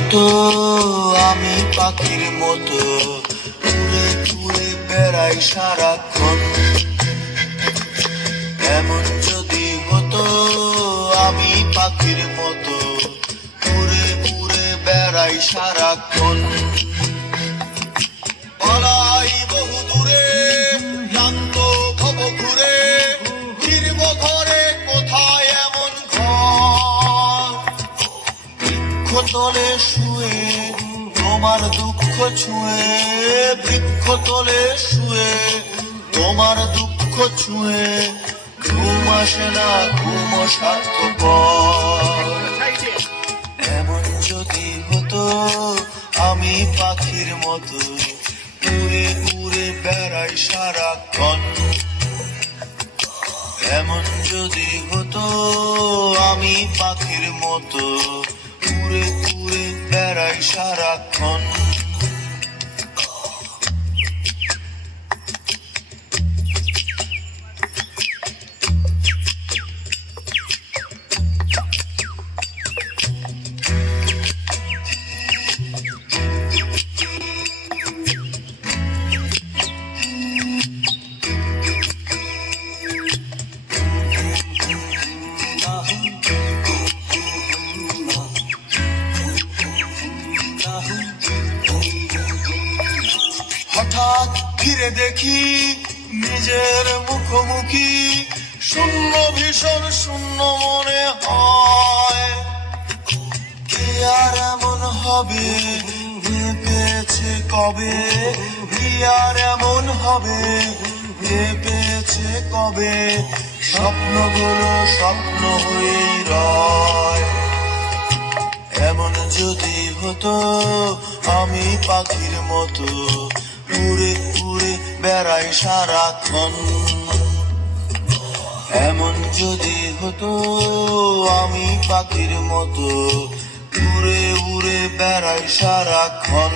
হতো আমি পাখির মতো উড়ে উড়ে বেড়াই সারাক্ষণ। এমন যদি হতো আমি পাখির মতো উড়ে উড়ে বেড়াই সারাক্ষণ। পালাই বহু দূরে ক্লান্ত ভব ঘুরে ফিরব ঘরে কোথায় এমন ঘর। বৃক্ষতলে শুয়ে তোমার দুঃখ ছুঁয়ে, বৃক্ষতলে শুয়ে তোমার দুঃখ ছুঁয়ে ঘুম আসে না, ঘুম স্বার্থপর। এমন যদি হতো আমি পাখির মতো উড়ে উড়ে বেড়াই সারাক্ষণ। এমন যদি হতো আমি পাখির মতো উড়ে উড়ে বেড়াই সারাক্ষণ। হঠাৎ ফিরে দেখি নিজের মুখোমুখি, শূন্য ভীষণ শূন্য মনে হয়। কে আর এমন হবে ভেবেছে কবে, কে আর এমন হবে ভেবেছে কবে, স্বপ্নগুলো স্বপ্ন হয়েই রয়। এমন যদি হতো আমি পাখির মতো উড়ে উড়ে বেড়াই সারাক্ষণ। এমন যদি হতো আমি পাখির মতো উড়ে উড়ে বেড়াই সারাক্ষণ।